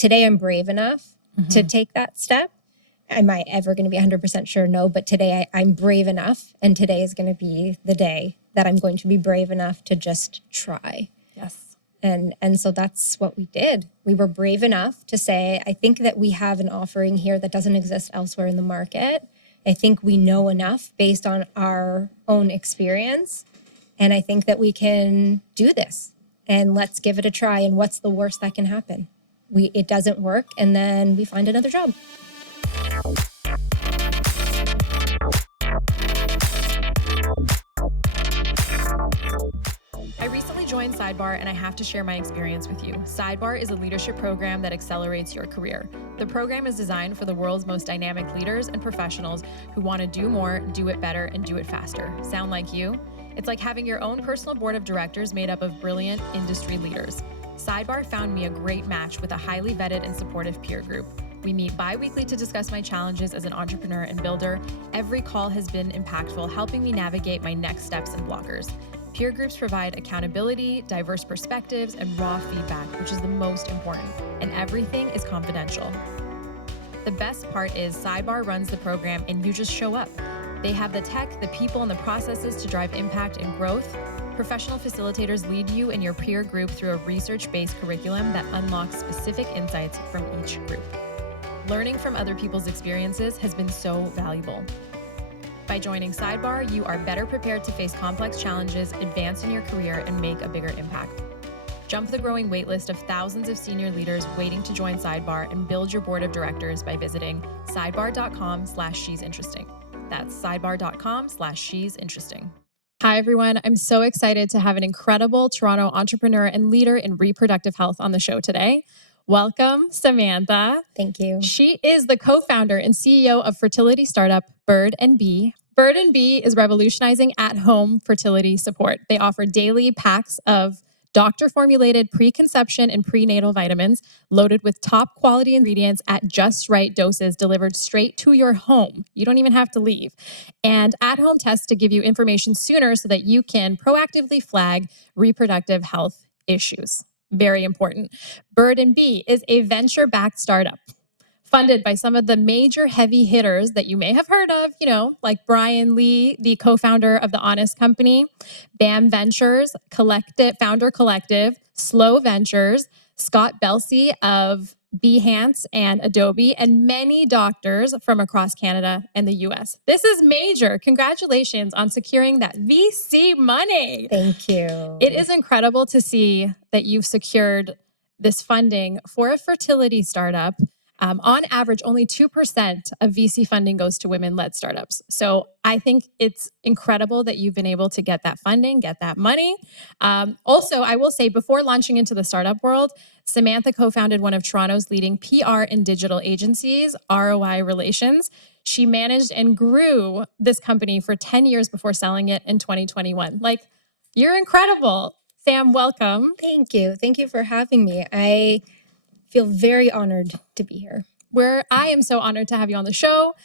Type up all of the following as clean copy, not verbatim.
today I'm brave enough to take that step. Am I ever going to be 100% sure? No, but today I'm brave enough, and today is going to be the day that I'm going to be brave enough to just try. Yes. And so that's what we did. We were brave enough to say, I think that we have an offering here that doesn't exist elsewhere in the market. I think we know enough based on our own experience. And I think that we can do this, and let's give it a try. And what's the worst that can happen? It doesn't work, and then we find another job. I recently joined Sidebar, and I have to share my experience with you. Sidebar is a leadership program that accelerates your career. The program is designed for the world's most dynamic leaders and professionals who want to do more, do it better, and do it faster. Sound like you? It's like having your own personal board of directors made up of brilliant industry leaders. Sidebar found me a great match with a highly vetted and supportive peer group. We meet bi-weekly to discuss my challenges as an entrepreneur and builder. Every call has been impactful, helping me navigate my next steps and blockers. Peer groups provide accountability, diverse perspectives, and raw feedback, which is the most important, and everything is confidential. The best part is Sidebar runs the program and you just show up. They have the tech, the people, and the processes to drive impact and growth. Professional facilitators lead you and your peer group through a research-based curriculum that unlocks specific insights from each group. Learning from other people's experiences has been so valuable. By joining Sidebar, you are better prepared to face complex challenges, advance in your career, and make a bigger impact. Jump the growing waitlist of thousands of senior leaders waiting to join Sidebar and build your board of directors by visiting sidebar.com/she'sinteresting. That's sidebar.com/she'sinteresting. Hi, everyone. I'm so excited to have an incredible Toronto entrepreneur and leader in reproductive health on the show today. Welcome, Samantha. Thank you. She is the co-founder and CEO of fertility startup Bird&Be. Bird&Be is revolutionizing at-home fertility support. They offer daily packs of doctor-formulated preconception and prenatal vitamins loaded with top quality ingredients at just right doses delivered straight to your home. You don't even have to leave. And at-home tests to give you information sooner so that you can proactively flag reproductive health issues. Very important. Bird&Be is a venture-backed startup funded by some of the major heavy hitters that you may have heard of, like Brian Lee, the co-founder of The Honest Company, BAM Ventures, Founder Collective, Slow Ventures, Scott Belsey of Behance and Adobe, and many doctors from across Canada and the US. This is major. Congratulations on securing that VC money. Thank you. It is incredible to see that you've secured this funding for a fertility startup. On average, only 2% of VC funding goes to women-led startups. So I think it's incredible that you've been able to get that funding, get that money. Also, I will say, before launching into the startup world, Samantha co-founded one of Toronto's leading PR and digital agencies, ROI Relations. She managed and grew this company for 10 years before selling it in 2021. You're incredible. Sam, welcome. Thank you. Thank you for having me. I feel very honored to be here. I am so honored to have you on the show.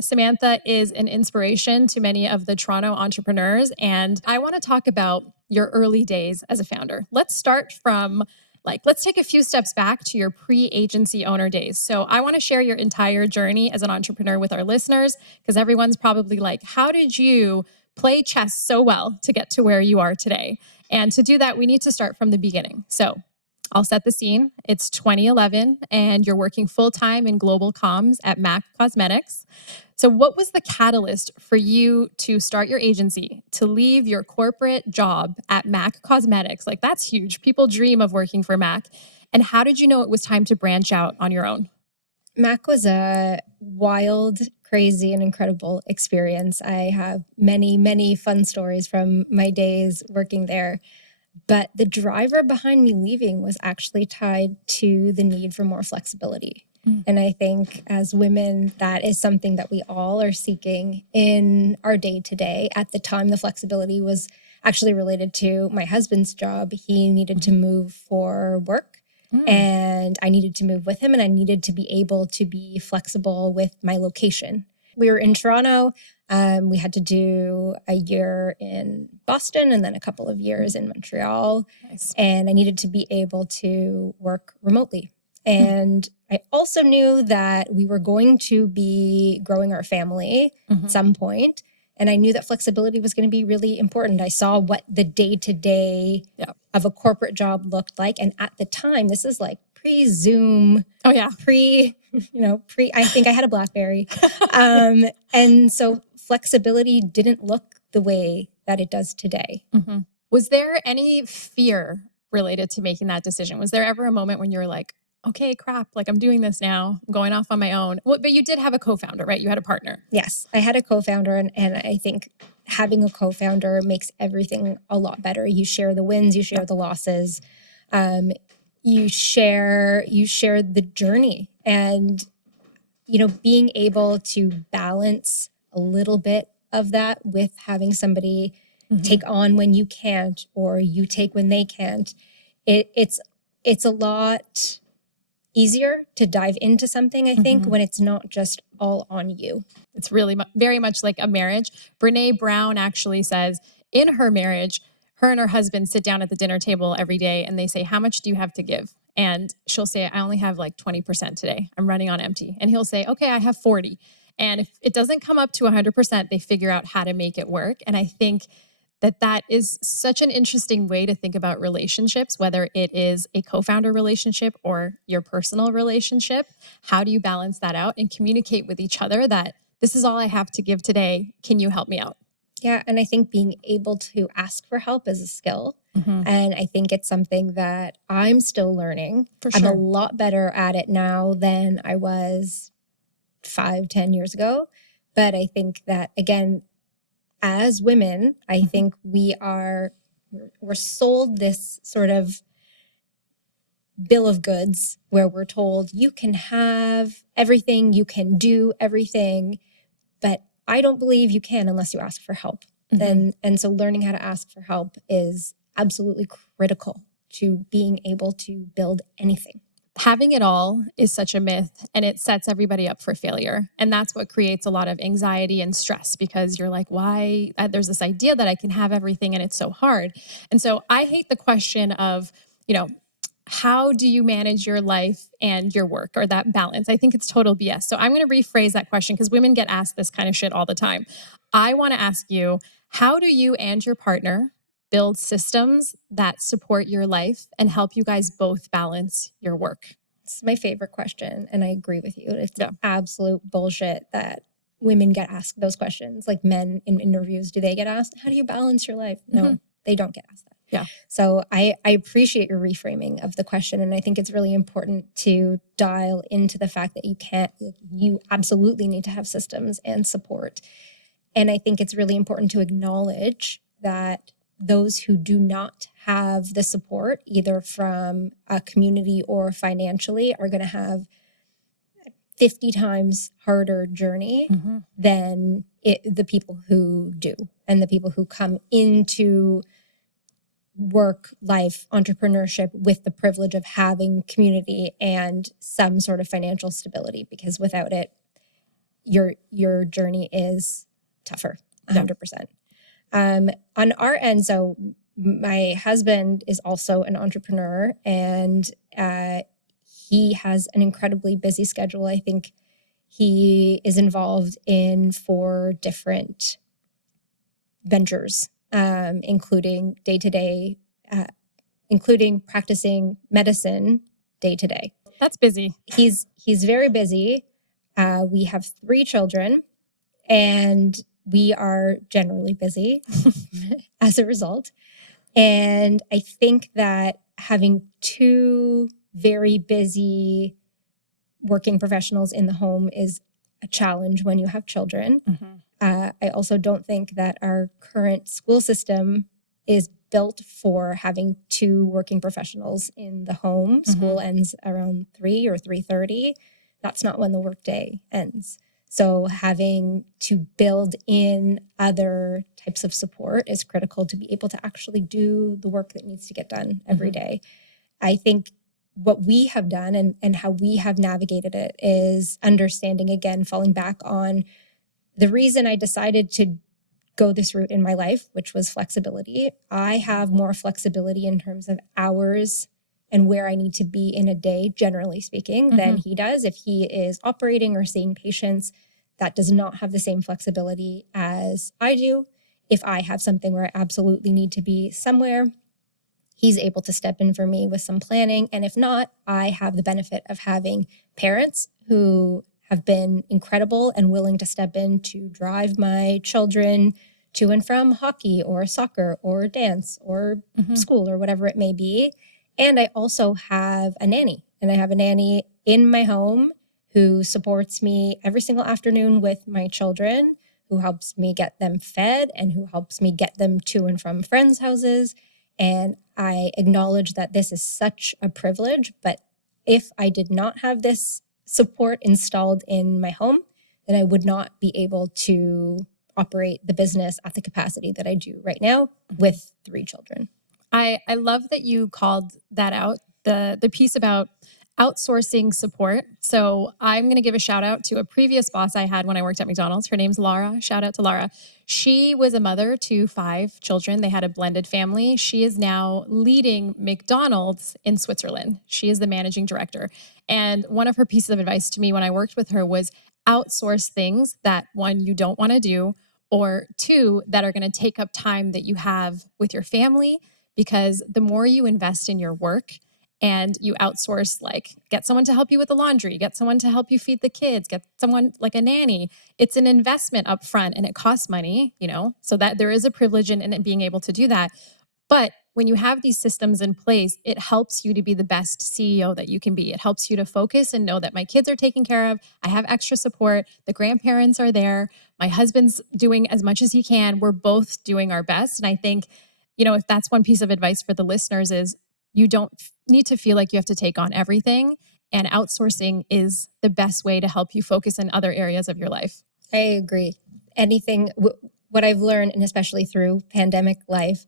Samantha is an inspiration to many of the Toronto entrepreneurs, and I want to talk about your early days as a founder. Let's start from, let's take a few steps back to your pre-agency owner days. So I want to share your entire journey as an entrepreneur with our listeners, because everyone's probably like, how did you play chess so well to get to where you are today? And to do that, we need to start from the beginning. So I'll set the scene. It's 2011, and you're working full-time in global comms at MAC Cosmetics. So what was the catalyst for you to start your agency, to leave your corporate job at MAC Cosmetics? That's huge. People dream of working for MAC. And how did you know it was time to branch out on your own? MAC was a wild, crazy, and incredible experience. I have many, many fun stories from my days working there. But the driver behind me leaving was actually tied to the need for more flexibility. And I think as women, that is something that we all are seeking in our day-to-day. At the time, the flexibility was actually related to my husband's job. He needed to move for work, and I needed to move with him, and I needed to be able to be flexible with my location. We were in Toronto. We had to do a year in Boston and then a couple of years in Montreal. Nice. And I needed to be able to work remotely. And I also knew that we were going to be growing our family at some point. And I knew that flexibility was going to be really important. I saw what the day-to-day of a corporate job looked like. And at the time, this is like pre-Zoom. Oh, yeah. I think I had a BlackBerry. And so flexibility didn't look the way that it does today. Was there any fear related to making that decision? Was there ever a moment when you were like, okay, crap, like I'm doing this now, I'm going off on my own? Well, but you did have a co-founder, right? You had a partner. Yes, I had a co-founder, and I think having a co-founder makes everything a lot better. You share the wins, you share the losses, you share the journey, and being able to balance a little bit of that with having somebody take on when you can't, or you take when they can't. It's a lot easier to dive into something, I think, when it's not just all on you. It's really very much like a marriage. Brene Brown actually says in her marriage, her and her husband sit down at the dinner table every day and they say, how much do you have to give? And she'll say, I only have like 20% today. I'm running on empty. And he'll say, okay, I have 40. And if it doesn't come up to 100%, they figure out how to make it work. And I think that is such an interesting way to think about relationships, whether it is a co-founder relationship or your personal relationship. How do you balance that out and communicate with each other that this is all I have to give today? Can you help me out? Yeah. And I think being able to ask for help is a skill. And I think it's something that I'm still learning. For sure. I'm a lot better at it now than I was 5-10 years ago. But I think that, again, as women, I think we're sold this sort of bill of goods where we're told you can have everything, you can do everything, but I don't believe you can unless you ask for help. And so learning how to ask for help is absolutely critical to being able to build anything. Having it all is such a myth, and it sets everybody up for failure. And that's what creates a lot of anxiety and stress, because you're like, why? There's this idea that I can have everything and it's so hard. And so I hate the question of, how do you manage your life and your work, or that balance? I think it's total BS. So I'm going to rephrase that question, because women get asked this kind of shit all the time. I want to ask you, how do you and your partner build systems that support your life and help you guys both balance your work? It's my favorite question, and I agree with you. It's absolute bullshit that women get asked those questions. Like men in interviews, do they get asked, how do you balance your life? No, they don't get asked that. Yeah. So I appreciate your reframing of the question, and I think it's really important to dial into the fact that you absolutely need to have systems and support. And I think it's really important to acknowledge that those who do not have the support, either from a community or financially, are going to have 50 times harder journey than the people who do, and the people who come into work, life, entrepreneurship with the privilege of having community and some sort of financial stability, because without it, your journey is tougher, 100%. On our end, so my husband is also an entrepreneur, and he has an incredibly busy schedule. I think he is involved in 4 different ventures, including day-to-day, including practicing medicine day-to-day. That's busy. He's very busy. We have 3 children, and we are generally busy as a result. And I think that having 2 very busy working professionals in the home is a challenge when you have children. I also don't think that our current school system is built for having 2 working professionals in the home. School ends around 3 or 3:30. That's not when the workday ends. So having to build in other types of support is critical to be able to actually do the work that needs to get done every day. I think what we have done and how we have navigated it is understanding, again, falling back on the reason I decided to go this route in my life, which was flexibility. I have more flexibility in terms of hours and where I need to be in a day, generally speaking, than he does. If he is operating or seeing patients, that does not have the same flexibility as I do. If I have something where I absolutely need to be somewhere, he's able to step in for me with some planning. And if not, I have the benefit of having parents who have been incredible and willing to step in to drive my children to and from hockey or soccer or dance or school or whatever it may be. And I also have a nanny, and I have a nanny in my home who supports me every single afternoon with my children, who helps me get them fed and who helps me get them to and from friends' houses. And I acknowledge that this is such a privilege, but if I did not have this support installed in my home, then I would not be able to operate the business at the capacity that I do right now with 3 children. I love that you called that out, the piece about outsourcing support. So I'm going to give a shout out to a previous boss I had when I worked at McDonald's. Her name's Laura. Shout out to Laura. She was a mother to 5 children. They had a blended family. She is now leading McDonald's in Switzerland. She is the managing director. And one of her pieces of advice to me when I worked with her was outsource things that, 1, you don't want to do, or 2, that are going to take up time that you have with your family. Because the more you invest in your work and you outsource, like get someone to help you with the laundry, get someone to help you feed the kids, get someone like a nanny, it's an investment up front and it costs money, so that there is a privilege in it being able to do that. But when you have these systems in place, it helps you to be the best CEO that you can be. It helps you to focus and know that my kids are taken care of. I have extra support. The grandparents are there. My husband's doing as much as he can. We're both doing our best. And I think, if that's one piece of advice for the listeners is you don't need to feel like you have to take on everything. And outsourcing is the best way to help you focus in other areas of your life. I agree. What I've learned, and especially through pandemic life,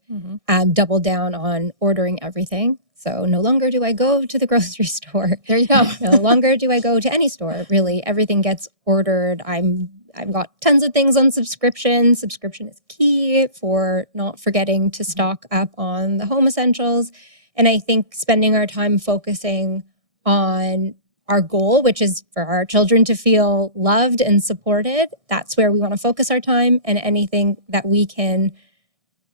double down on ordering everything. So no longer do I go to the grocery store. There you go. No longer do I go to any store, really. Everything gets ordered. I've got tons of things on subscription. Subscription is key for not forgetting to stock up on the home essentials. And I think spending our time focusing on our goal, which is for our children to feel loved and supported, that's where we want to focus our time. And anything that we can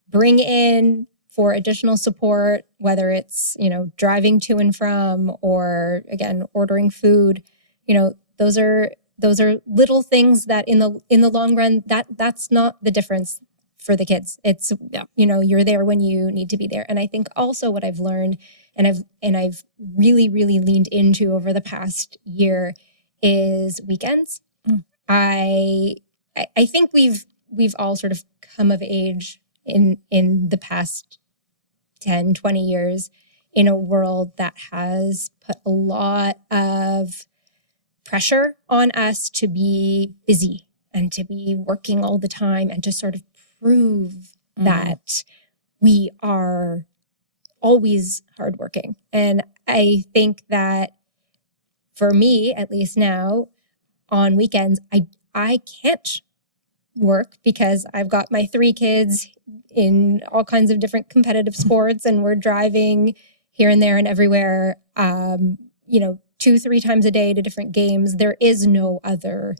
bring in for additional support, whether it's, driving to and from, or again, ordering food, those are little things that in the long run, that's not the difference for the kids. It's, you're there when you need to be there. And I think also what I've learned and I've really, really leaned into over the past year is weekends. I think we've all sort of come of age in the past 10, 20 years in a world that has put a lot of pressure on us to be busy and to be working all the time and to sort of prove that we are always hardworking. And I think that for me, at least now, on weekends, I can't work because I've got my 3 kids in all kinds of different competitive sports and we're driving here and there and everywhere, 2-3 times a day to different games. There is no other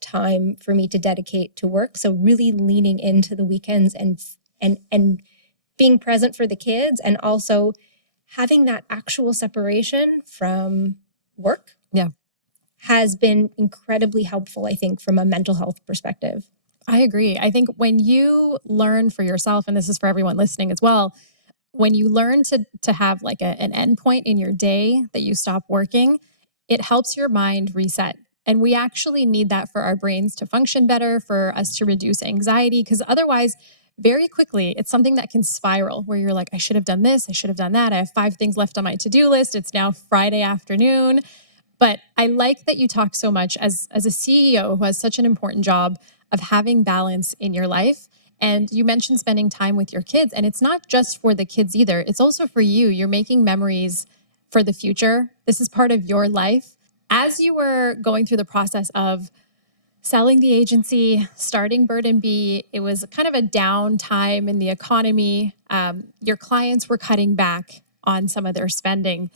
time for me to dedicate to work. So really leaning into the weekends and being present for the kids and also having that actual separation from work has been incredibly helpful, I think, from a mental health perspective. I agree. I think when you learn for yourself, and this is for everyone listening as well, when you learn to have like an endpoint in your day that you stop working, it helps your mind reset. And we actually need that for our brains to function better, for us to reduce anxiety, because otherwise, very quickly, it's something that can spiral where you're like, I should have done this, I should have done that. I have 5 things left on my to-do list. It's now Friday afternoon. But I like that you talk so much as a CEO who has such an important job of having balance in your life. And you mentioned spending time with your kids, and it's not just for the kids either. It's also for you. You're making memories for the future. This is part of your life. As you were going through the process of selling the agency, starting Bird&Be, it was kind of a down time in the economy. Your clients were cutting back. on some of their spending.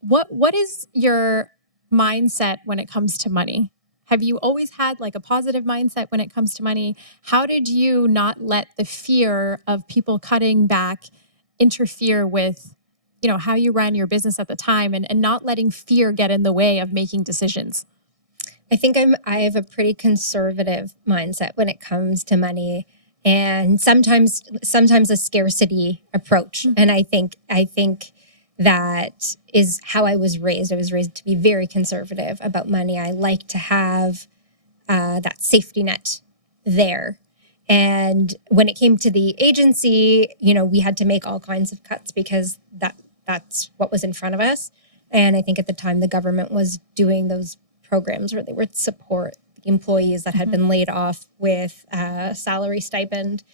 What is your mindset when it comes to money? Have you always had like a positive mindset when it comes to money? How did you not let the fear of people cutting back interfere with, how you ran your business at the time, and not letting fear get in the way of making decisions? I think I have a pretty conservative mindset when it comes to money, and sometimes a scarcity approach. And I think that is how I was raised. I was raised to be very conservative about money. I like to have that safety net there. And when it came to the agency, we had to make all kinds of cuts because that's what was in front of us. And I think at the time the government was doing those programs where they would support the employees that had been laid off with a salary stipend.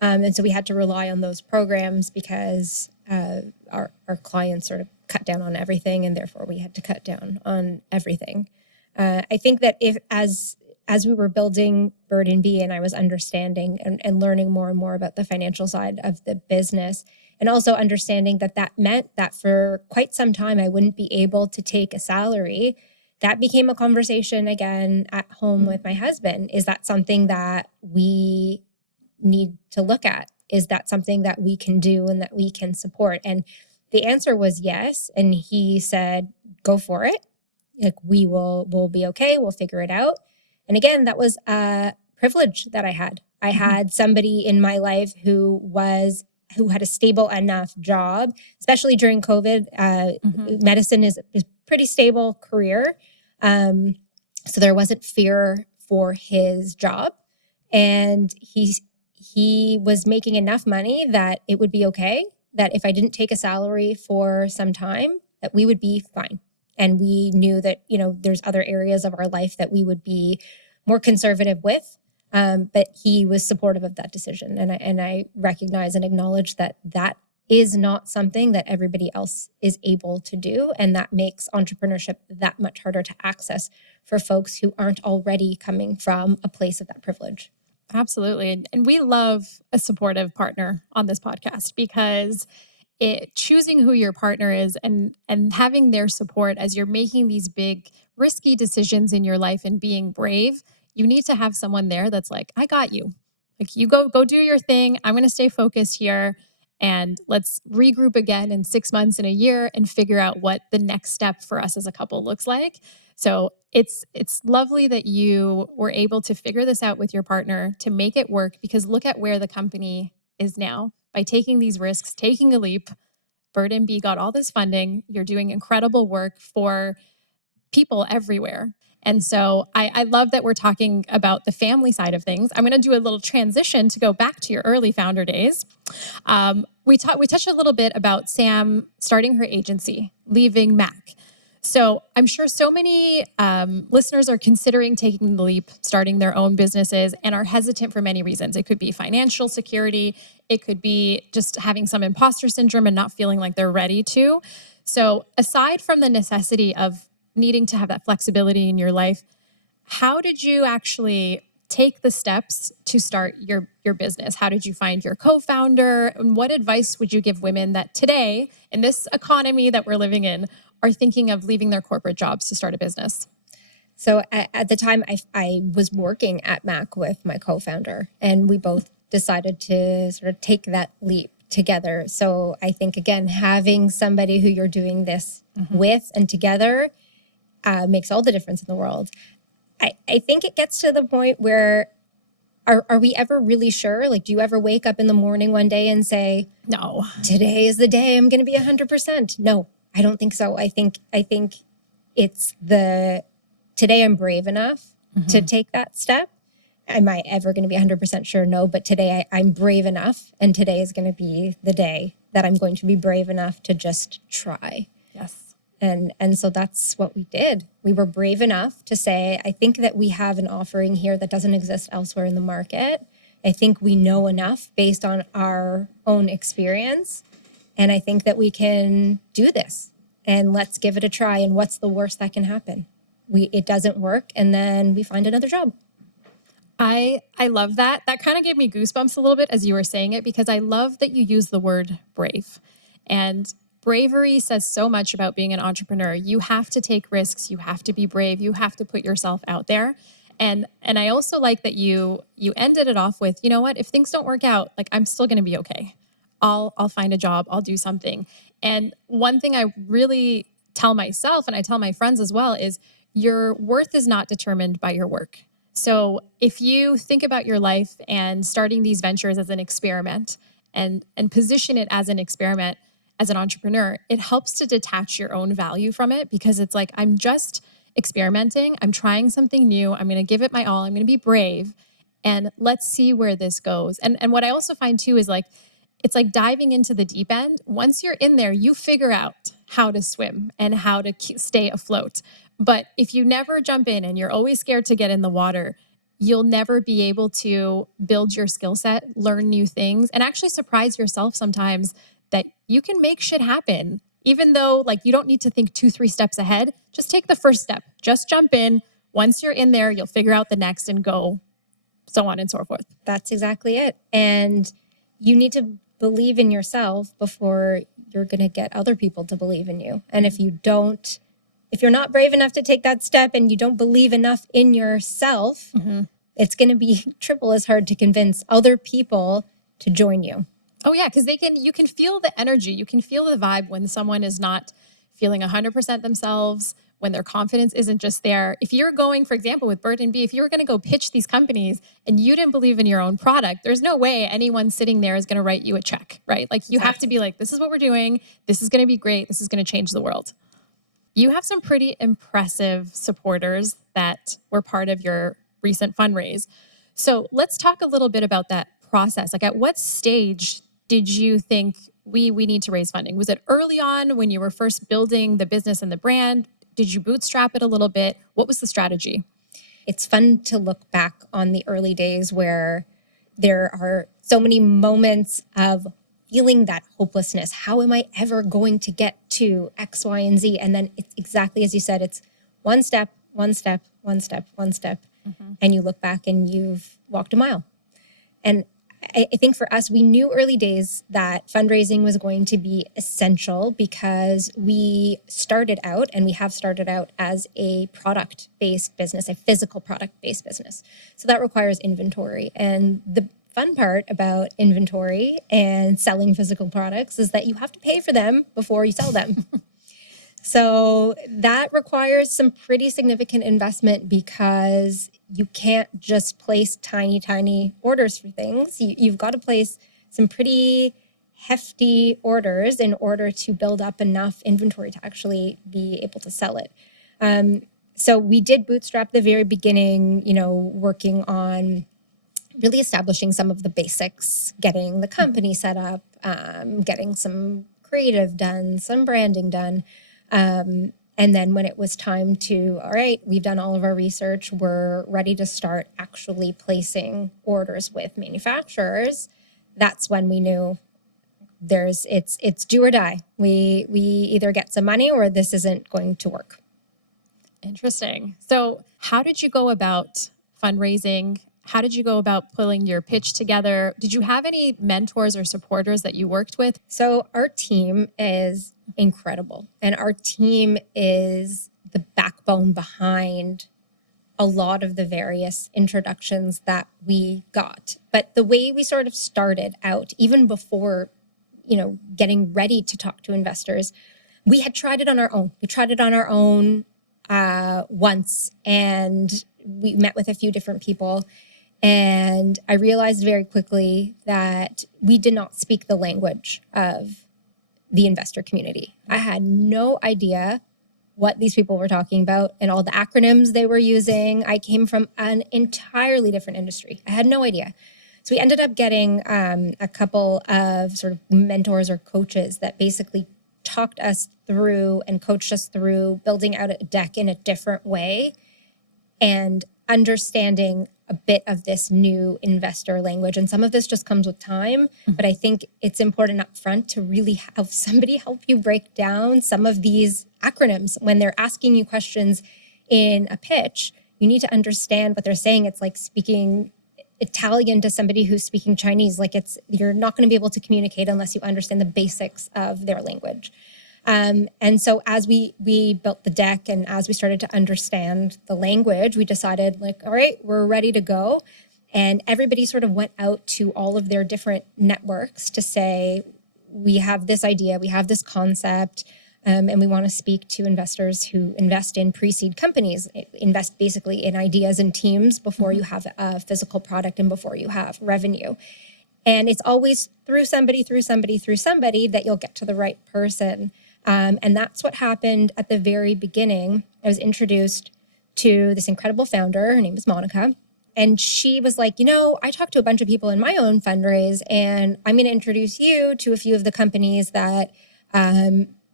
And so we had to rely on those programs because our clients sort of cut down on everything, and therefore we had to cut down on everything. I think that as we were building Bird&Be and I was understanding and learning more and more about the financial side of the business, and also understanding that meant that for quite some time I wouldn't be able to take a salary, that became a conversation again at home with my husband. Is that something that we need to look at? Is that something that we can do and that we can support? And the answer was yes. And he said, go for it. Like, we'll be okay. We'll figure it out. And again, that was a privilege that I had. I had somebody in my life who had a stable enough job, especially during COVID. Medicine is a pretty stable career. So there wasn't fear for his job. And he was making enough money that it would be okay, that if I didn't take a salary for some time, that we would be fine. And we knew that, there's other areas of our life that we would be more conservative with. But he was supportive of that decision. And I recognize and acknowledge that is not something that everybody else is able to do. And that makes entrepreneurship that much harder to access for folks who aren't already coming from a place of that privilege. Absolutely. And we love a supportive partner on this podcast, because choosing who your partner is and having their support as you're making these big risky decisions in your life and being brave, you need to have someone there that's like, I got you. Like, you go do your thing. I'm going to stay focused here, and let's regroup again in 6 months, in a year, and figure out what the next step for us as a couple looks like. So it's lovely that you were able to figure this out with your partner to make it work, because look at where the company is now. By taking these risks, taking a leap, Bird&Be got all this funding. You're doing incredible work for people everywhere. And so I love that we're talking about the family side of things. I'm going to do a little transition to go back to your early founder days. We touched a little bit about Sam starting her agency, leaving Mac. So I'm sure so many listeners are considering taking the leap, starting their own businesses, and are hesitant for many reasons. It could be financial security. It could be just having some imposter syndrome and not feeling like they're ready to. So aside from the necessity of needing to have that flexibility in your life, how did you actually take the steps to start your business? How did you find your co-founder? And what advice would you give women that today, in this economy that we're living in, are thinking of leaving their corporate jobs to start a business? So at the time, I was working at Mac with my co-founder, and we both decided to sort of take that leap together. So I think, again, having somebody who you're doing this with and together makes all the difference in the world. I think it gets to the point where, are we ever really sure? Like, do you ever wake up in the morning one day and say, no, today is the day I'm going to be 100%? No, I don't think so. I think it's today I'm brave enough to take that step. Am I ever going to be 100% sure? No, but today I'm brave enough, and today is going to be the day that I'm going to be brave enough to just try. Yes. And so that's what we did. We were brave enough to say, I think that we have an offering here that doesn't exist elsewhere in the market. I think we know enough based on our own experience. And I think that we can do this, and let's give it a try. And what's the worst that can happen? It doesn't work, and then we find another job. I love that. That kind of gave me goosebumps a little bit as you were saying it, because I love that you use the word brave. And bravery says so much about being an entrepreneur. You have to take risks. You have to be brave. You have to put yourself out there. And I also like that you ended it off with, you know what, if things don't work out, like I'm still going to be okay. I'll find a job. I'll do something. And one thing I really tell myself, and I tell my friends as well, is your worth is not determined by your work. So if you think about your life and starting these ventures as an experiment and position it as an experiment as an entrepreneur, it helps to detach your own value from it, because it's like, I'm just experimenting. I'm trying something new. I'm going to give it my all. I'm going to be brave, and let's see where this goes. And what I also find too is like, it's like diving into the deep end. Once you're in there, you figure out how to swim and how to stay afloat. But if you never jump in and you're always scared to get in the water, you'll never be able to build your skill set, learn new things, and actually surprise yourself sometimes that you can make shit happen. Even though like you don't need to think 2-3 steps ahead, just take the first step. Just jump in. Once you're in there, you'll figure out the next and go, so on and so forth. That's exactly it. And you need to believe in yourself before you're going to get other people to believe in you. And if you're not brave enough to take that step and you don't believe enough in yourself, it's going to be triple as hard to convince other people to join you. Oh yeah, because you can feel the energy, you can feel the vibe when someone is not feeling 100% themselves, when their confidence isn't just there. If you're going, for example, with Bird&Be, if you were going to go pitch these companies and you didn't believe in your own product, there's no way anyone sitting there is going to write you a check, right? Like you have to be like, this is what we're doing. This is going to be great. This is going to change the world. You have some pretty impressive supporters that were part of your recent fundraise. So let's talk a little bit about that process. Like at what stage did you think we need to raise funding? Was it early on when you were first building the business and the brand? Did you bootstrap it a little bit? What was the strategy? It's fun to look back on the early days where there are so many moments of feeling that hopelessness. How am I ever going to get to X, Y, and Z? And then it's exactly as you said, it's one step, one step, one step, one step. And you look back and you've walked a mile. And I think for us, we knew early days that fundraising was going to be essential because we started out, and we have started out as a product-based business, a physical product-based business. So that requires inventory. And the fun part about inventory and selling physical products is that you have to pay for them before you sell them. So that requires some pretty significant investment because you can't just place tiny, tiny orders for things. You've got to place some pretty hefty orders in order to build up enough inventory to actually be able to sell it. So we did bootstrap the very beginning, working on really establishing some of the basics, getting the company set up, getting some creative done, some branding done. And then when it was time to, all right, we've done all of our research, we're ready to start actually placing orders with manufacturers, that's when we knew it's do or die. We either get some money or this isn't going to work. Interesting. So how did you go about fundraising? How did you go about pulling your pitch together? Did you have any mentors or supporters that you worked with? So our team is incredible. And our team is the backbone behind a lot of the various introductions that we got. But the way we sort of started out, even before, getting ready to talk to investors, we had tried it on our own. We tried it on our own once, and we met with a few different people. And I realized very quickly that we did not speak the language of the investor community. I had no idea what these people were talking about and all the acronyms they were using. I came from an entirely different industry. I had no idea. So we ended up getting a couple of sort of mentors or coaches that basically talked us through and coached us through building out a deck in a different way and understanding a bit of this new investor language. And some of this just comes with time, but I think it's important up front to really have somebody help you break down some of these acronyms. When they're asking you questions in a pitch, you need to understand what they're saying. It's like speaking Italian to somebody who's speaking Chinese. Like you're not going to be able to communicate unless you understand the basics of their language. And so as we built the deck and as we started to understand the language, we decided like, all right, we're ready to go. And everybody sort of went out to all of their different networks to say, we have this idea, we have this concept, and we want to speak to investors who invest in pre-seed companies, invest basically in ideas and teams before you have a physical product and before you have revenue. And it's always through somebody that you'll get to the right person. And that's what happened at the very beginning. I was introduced to this incredible founder. Her name is Monica. And she was like, I talked to a bunch of people in my own fundraise, and I'm going to introduce you to a few of the companies that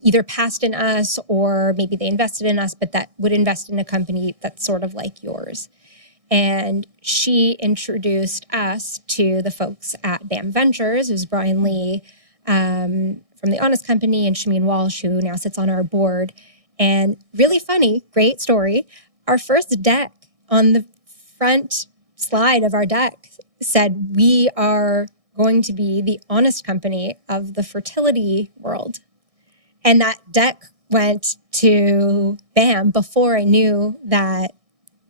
either passed in us or maybe they invested in us, but that would invest in a company that's sort of like yours. And she introduced us to the folks at BAM Ventures. It was Brian Lee from The Honest Company and Shameen Walsh, who now sits on our board. And really funny, great story. Our first deck, on the front slide of our deck said, we are going to be the honest company of the fertility world. And that deck went to BAM before I knew that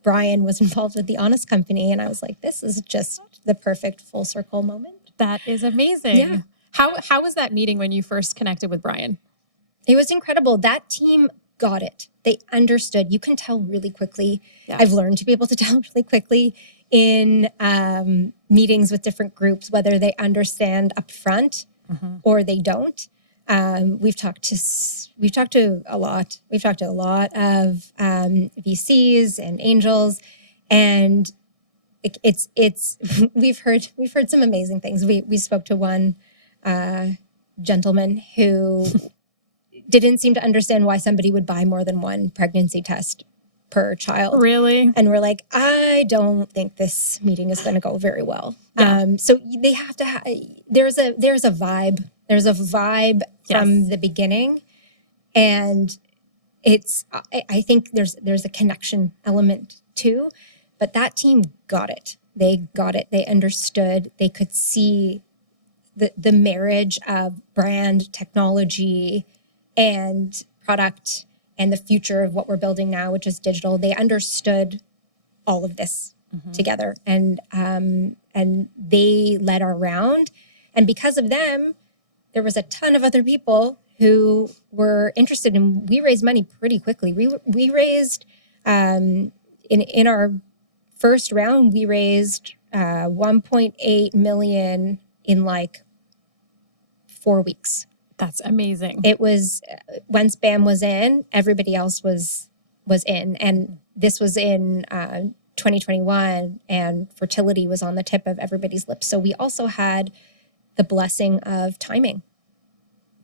Brian was involved with the Honest Company. And I was like, this is just the perfect full circle moment. That is amazing. Yeah. How was that meeting when you first connected with Brian? It was incredible. That team got it. They understood. You can tell really quickly. Yeah. I've learned to be able to tell really quickly in meetings with different groups, whether they understand upfront or they don't. We've talked to a lot of VCs and angels, and it's we've heard some amazing things. We spoke to one gentleman who didn't seem to understand why somebody would buy more than one pregnancy test per child. Really? And we're like, I don't think this meeting is going to go very well. Yeah. So they have to there's a vibe. There's a vibe from the beginning. And I think there's a connection element too, but that team got it. They got it. They understood. They could see the marriage of brand, technology, and product, and the future of what we're building now, which is digital. They understood all of this together, and they led our round. And because of them, there was a ton of other people who were interested, and we raised money pretty quickly. We raised in our first round, we raised 1.8 million in like 4 weeks. That's amazing. It was once BAM was in, everybody else was in, and this was in 2021, and fertility was on the tip of everybody's lips. So we also had the blessing of timing.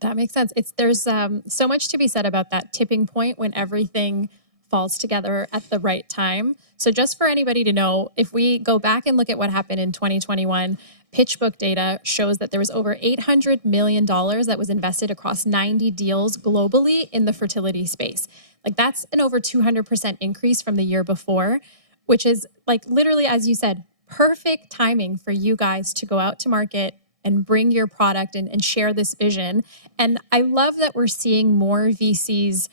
That makes sense. There's so much to be said about that tipping point when everything falls together at the right time. So just for anybody to know, if we go back and look at what happened in 2021, PitchBook data shows that there was over $800 million that was invested across 90 deals globally in the fertility space. Like that's an over 200% increase from the year before, which is like literally, as you said, perfect timing for you guys to go out to market and bring your product and share this vision. And I love that we're seeing more VCs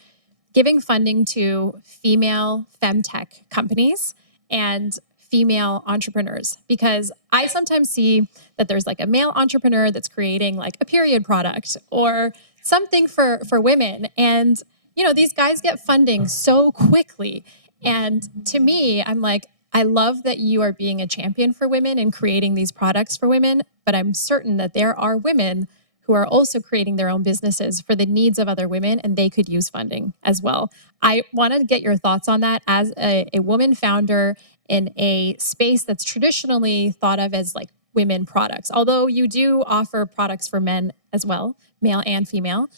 giving funding to female femtech companies and female entrepreneurs, because I sometimes see that there's like a male entrepreneur that's creating like a period product or something for women. And, you know, these guys get funding so quickly. And to me, I'm like, I love that you are being a champion for women and creating these products for women, but I'm certain that there are women who are also creating their own businesses for the needs of other women, and they could use funding as well. I want to get your thoughts on that as a woman founder in a space that's traditionally thought of as like women products, although you do offer products for men as well, male and female.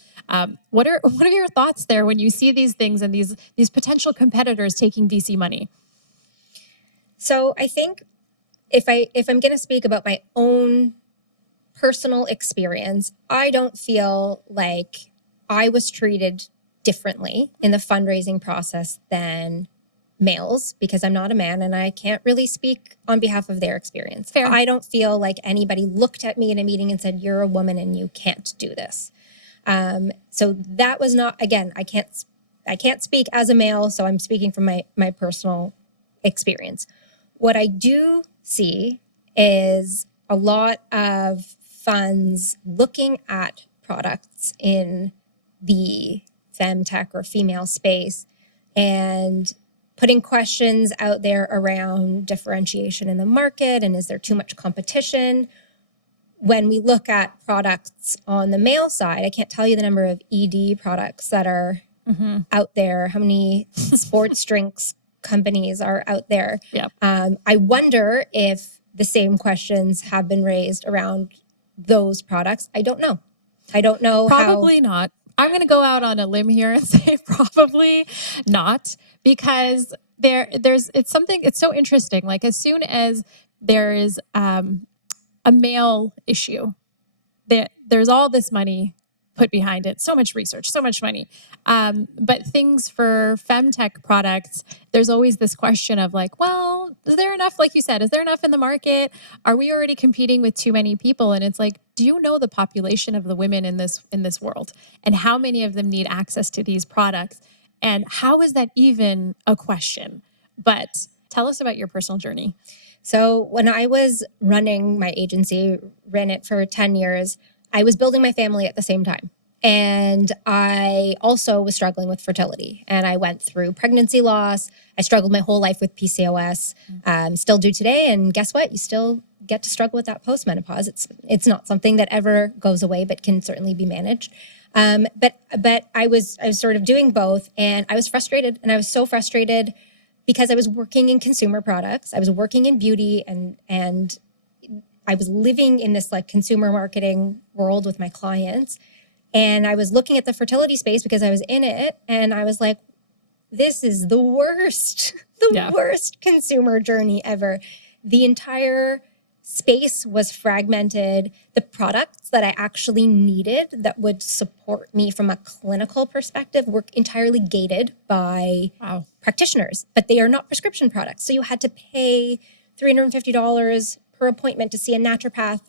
What are your thoughts there when you see these things and these potential competitors taking VC money? So I think if I'm going to speak about my own personal experience, I don't feel like I was treated differently in the fundraising process than males, because I'm not a man and I can't really speak on behalf of their experience. Fair. I don't feel like anybody looked at me in a meeting and said, you're a woman and you can't do this. So that was not, again, I can't speak as a male, so I'm speaking from my personal experience. What I do see is a lot of funds looking at products in the femtech or female space and putting questions out there around differentiation in the market and is there too much competition. When we look at products on the male side, I can't tell you the number of ED products that are out there, how many sports drinks companies are out there. Yep. I wonder if the same questions have been raised around those products. I don't know. Probably not. I'm going to go out on a limb here and say probably not, because it's so interesting. Like as soon as there is a male issue, there's all this money put behind it, so much research, so much money. But things for femtech products, there's always this question of like, well, is there enough, like you said, is there enough in the market? Are we already competing with too many people? And it's like, do you know the population of the women in this world and how many of them need access to these products? And how is that even a question? But tell us about your personal journey. So when I was running my agency, ran it for 10 years, I was building my family at the same time. And I also was struggling with fertility. And I went through pregnancy loss. I struggled my whole life with PCOS, still do today. And guess what? You still get to struggle with that post-menopause. It's not something that ever goes away, but can certainly be managed. But I was sort of doing both. And I was frustrated. And I was so frustrated because I was working in consumer products. I was working in beauty and I was living in this like consumer marketing world with my clients. And I was looking at the fertility space because I was in it. And I was like, this is the worst, worst consumer journey ever. The entire space was fragmented. The products that I actually needed that would support me from a clinical perspective were entirely gated by practitioners, but they are not prescription products. So you had to pay $350 per appointment to see a naturopath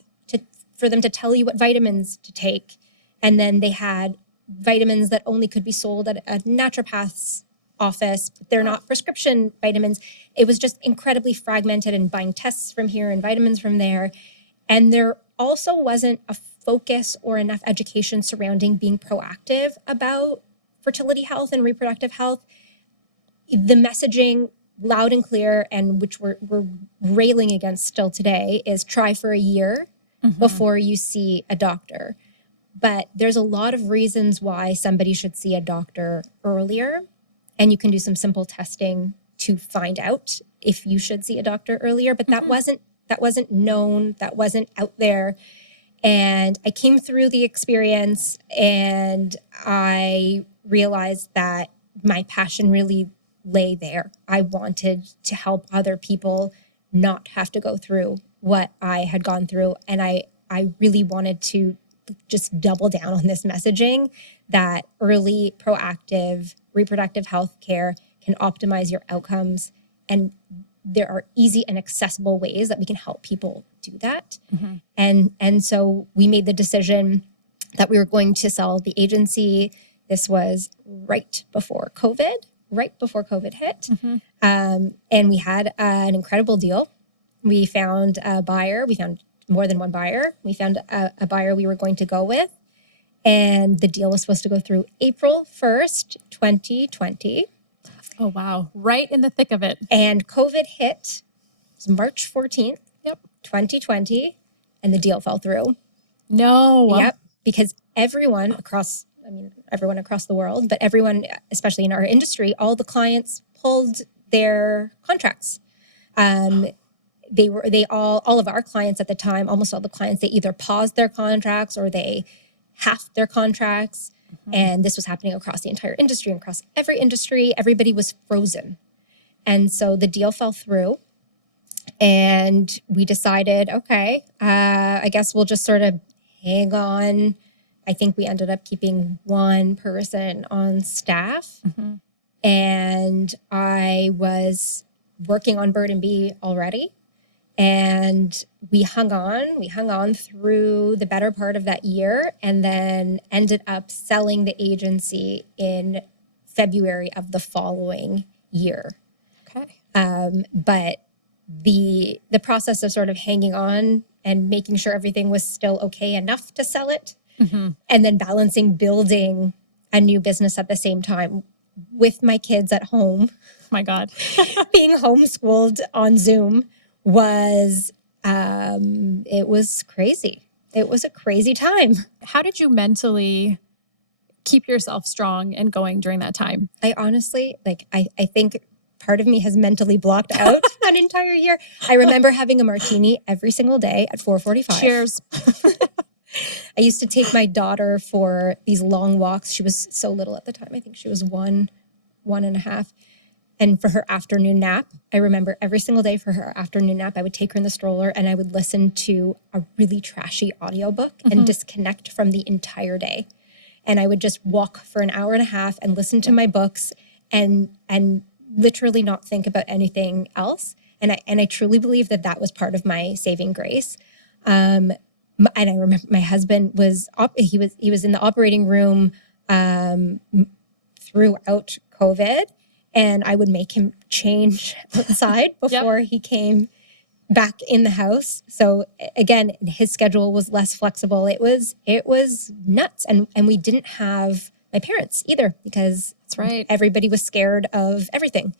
for them to tell you what vitamins to take. And then they had vitamins that only could be sold at a naturopath's office. They're not prescription vitamins. It was just incredibly fragmented and buying tests from here and vitamins from there. And there also wasn't a focus or enough education surrounding being proactive about fertility health and reproductive health. The messaging, loud and clear, and which we're railing against still today, is try for a year before you see a doctor. But there's a lot of reasons why somebody should see a doctor earlier. And you can do some simple testing to find out if you should see a doctor earlier. But that wasn't known, that wasn't out there. And I came through the experience and I realized that my passion really lay there. I wanted to help other people not have to go through what I had gone through. And I really wanted to just double down on this messaging that early proactive reproductive health care can optimize your outcomes. And there are easy and accessible ways that we can help people do that. And so we made the decision that we were going to sell the agency. This was right before COVID hit. And we had an incredible deal. We found a buyer. We found more than one buyer. We found a buyer we were going to go with. And the deal was supposed to go through April 1st, 2020. Oh, wow. Right in the thick of it. And COVID hit. It was March 14th, 2020. And the deal fell through. No. Yep. Because everyone across the world, but everyone, especially in our industry, all the clients pulled their contracts. All of our clients at the time, almost all the clients, they either paused their contracts or they halved their contracts. And this was happening across the entire industry and across every industry. Everybody was frozen. And so the deal fell through and we decided, okay, I guess we'll just sort of hang on. I think we ended up keeping one person on staff. And I was working on Bird&Be already. And we hung on through the better part of that year, and then ended up selling the agency in February of the following year. Okay. But the process of sort of hanging on and making sure everything was still okay enough to sell it, and then balancing building a new business at the same time with my kids at home, My God. being homeschooled on Zoom was, it was crazy. It was a crazy time. How did you mentally keep yourself strong and going during that time? I honestly, I think part of me has mentally blocked out an entire year. I remember having a martini every single day at 4:45. Cheers. I used to take my daughter for these long walks. She was so little at the time. I think she was one and a half. And for her afternoon nap, I remember every single day for her afternoon nap, I would take her in the stroller and I would listen to a really trashy audiobook and disconnect from the entire day. And I would just walk for an hour and a half and listen to my books and literally not think about anything else. And I truly believe that was part of my saving grace. And I remember my husband was in the operating room throughout COVID, and I would make him change outside before he came back in the house. So again, his schedule was less flexible. It was nuts, and we didn't have my parents either, because That's right. everybody was scared of everything.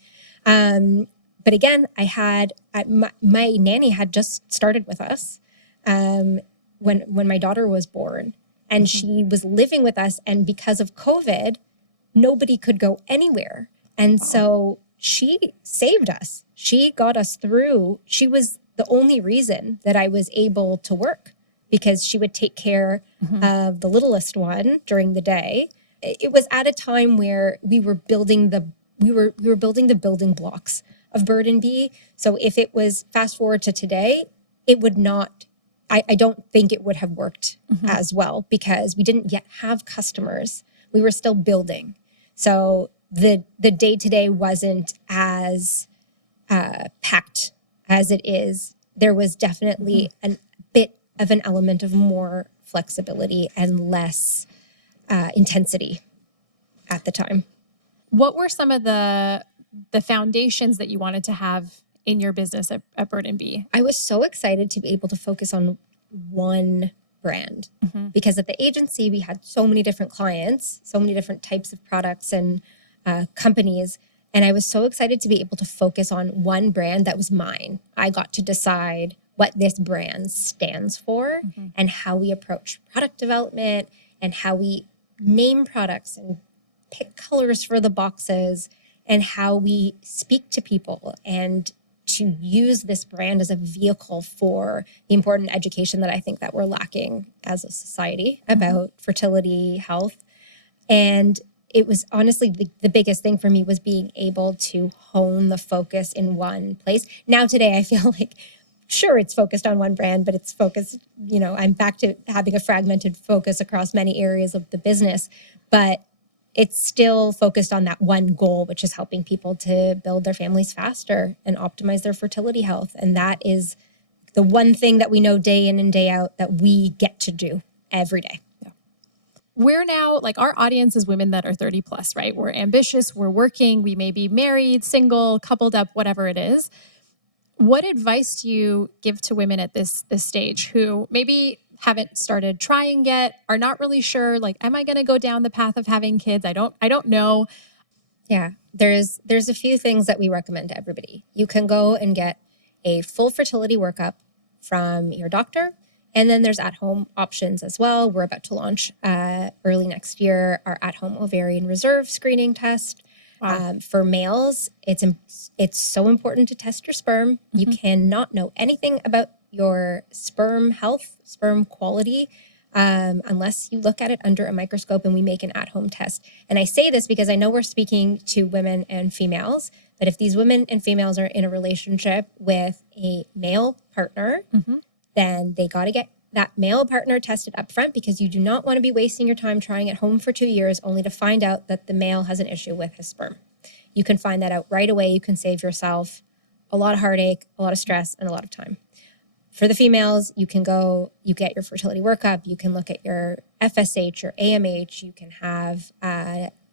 But again, my nanny had just started with us when my daughter was born, and she was living with us. And because of COVID, nobody could go anywhere. And so she saved us. She got us through. She was the only reason that I was able to work, because she would take care of the littlest one during the day. It was at a time where we were building the building blocks of Bird&Be. So if it was fast forward to today, it would not, I don't think it would have worked as well, because we didn't yet have customers. We were still building. So the day-to-day wasn't as packed as it is. There was definitely a bit of an element of more flexibility and less intensity at the time. What were some of the foundations that you wanted to have in your business at Bird&Be? I was so excited to be able to focus on one brand, because at the agency, we had so many different clients, so many different types of products and companies. And I was so excited to be able to focus on one brand that was mine. I got to decide what this brand stands for and how we approach product development and how we name products and pick colors for the boxes and how we speak to people, and to use this brand as a vehicle for the important education that I think that we're lacking as a society about fertility, health. And it was honestly the biggest thing for me was being able to hone the focus in one place. Now today, I feel like, sure, it's focused on one brand, but it's focused, I'm back to having a fragmented focus across many areas of the business, but it's still focused on that one goal, which is helping people to build their families faster and optimize their fertility health. And that is the one thing that we know day in and day out that we get to do every day. We're now, our audience is women that are 30 plus, right? We're ambitious, we're working, we may be married, single, coupled up, whatever it is. What advice do you give to women at this stage who maybe haven't started trying yet, are not really sure, am I going to go down the path of having kids? I don't know. Yeah, there's a few things that we recommend to everybody. You can go and get a full fertility workup from your doctor. And then there's at-home options as well. We're about to launch early next year our at-home ovarian reserve screening test. Wow. For males, it's so important to test your sperm. You cannot know anything about your sperm health, sperm quality, unless you look at it under a microscope, and we make an at-home test. And I say this because I know we're speaking to women and females, but if these women and females are in a relationship with a male partner, then they got to get that male partner tested up front, because you do not want to be wasting your time trying at home for 2 years only to find out that the male has an issue with his sperm. You can find that out right away. You can save yourself a lot of heartache, a lot of stress, and a lot of time. For the females, you can go, you get your fertility workup, you can look at your FSH, your AMH, you can have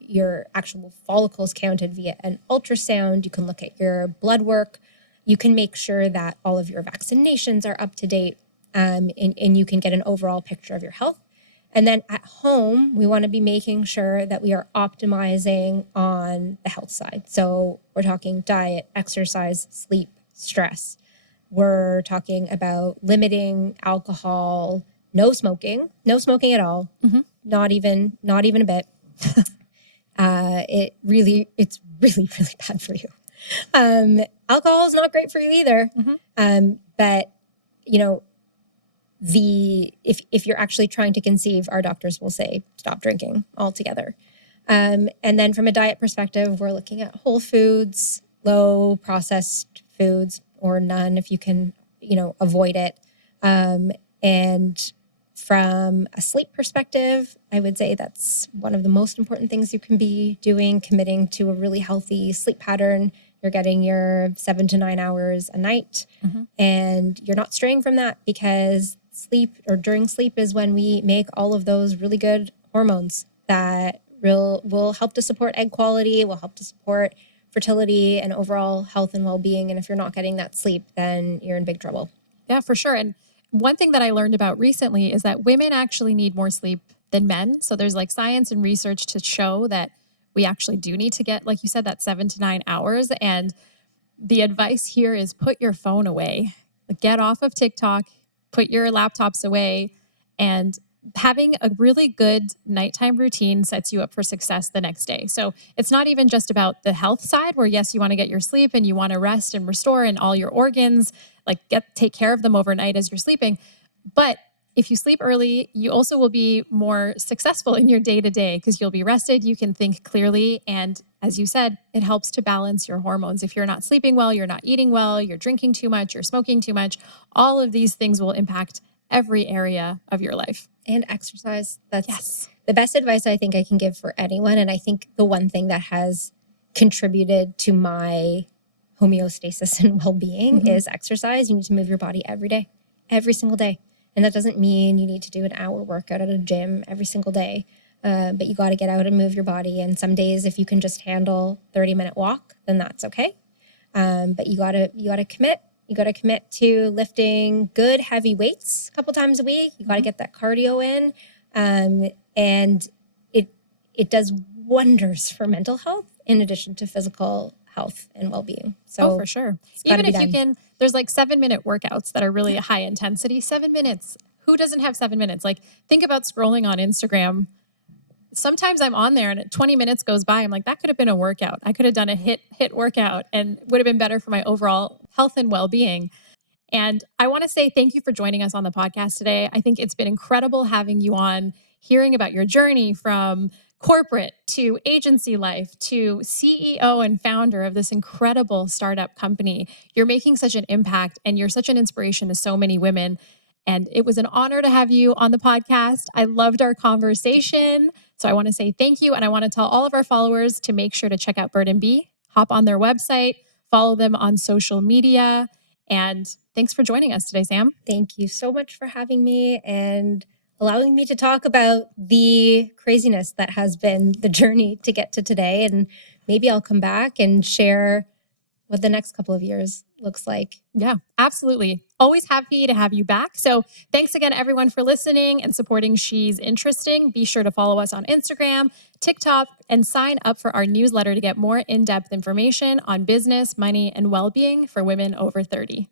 your actual follicles counted via an ultrasound, you can look at your blood work, you can make sure that all of your vaccinations are up to date, and you can get an overall picture of your health. And then at home, we want to be making sure that we are optimizing on the health side. So we're talking diet, exercise, sleep, stress. We're talking about limiting alcohol, no smoking at all, not even a bit. It's really bad for you. Alcohol is not great for you either. But you know, if you're actually trying to conceive, our doctors will say stop drinking altogether. And then from a diet perspective, we're looking at whole foods, low processed foods, or none if you can, avoid it. And from a sleep perspective, I would say that's one of the most important things you can be doing, committing to a really healthy sleep pattern. You're getting your 7 to 9 hours a night, and you're not straying from that, because during sleep is when we make all of those really good hormones that will help to support egg quality, will help to support fertility and overall health and well-being. And if you're not getting that sleep, then you're in big trouble. Yeah, for sure. And one thing that I learned about recently is that women actually need more sleep than men. So there's like science and research to show that we actually do need to get, like you said, that 7 to 9 hours. And the advice here is put your phone away, get off of TikTok, put your laptops away, and having a really good nighttime routine sets you up for success the next day. So it's not even just about the health side where, yes, you want to get your sleep and you want to rest and restore and all your organs, take care of them overnight as you're sleeping. But if you sleep early, you also will be more successful in your day-to-day because you'll be rested, you can think clearly. And as you said, it helps to balance your hormones. If you're not sleeping well, you're not eating well, you're drinking too much, you're smoking too much, all of these things will impact every area of your life. And exercise. That's the best advice I think I can give for anyone. And I think the one thing that has contributed to my homeostasis and well-being is exercise. You need to move your body every day, every single day. And that doesn't mean you need to do an hour workout at a gym every single day. But you got to get out and move your body. And some days, if you can just handle 30-minute walk, then that's okay. But you gotta commit. You got to commit to lifting good heavy weights a couple times a week. You got to get that cardio in. And it does wonders for mental health in addition to physical health and well-being. So for sure. Even if you can, there's like 7-minute workouts that are really high intensity. 7 minutes. Who doesn't have 7 minutes? Like, think about scrolling on Instagram. Sometimes I'm on there and 20 minutes goes by. I'm like, that could have been a workout. I could have done a hit workout and would have been better for my overall health and well-being. And I want to say thank you for joining us on the podcast today. I think it's been incredible having you on, hearing about your journey from corporate to agency life to CEO and founder of this incredible startup company. You're making such an impact and you're such an inspiration to so many women. And it was an honor to have you on the podcast. I loved our conversation. So I want to say thank you. And I want to tell all of our followers to make sure to check out Bird&Be, hop on their website, follow them on social media. And thanks for joining us today, Sam. Thank you so much for having me and allowing me to talk about the craziness that has been the journey to get to today. And maybe I'll come back and share what the next couple of years looks like. Yeah, absolutely. Always happy to have you back. So thanks again, everyone, for listening and supporting She's Interesting. Be sure to follow us on Instagram, TikTok, and sign up for our newsletter to get more in-depth information on business, money, and well-being for women over 30.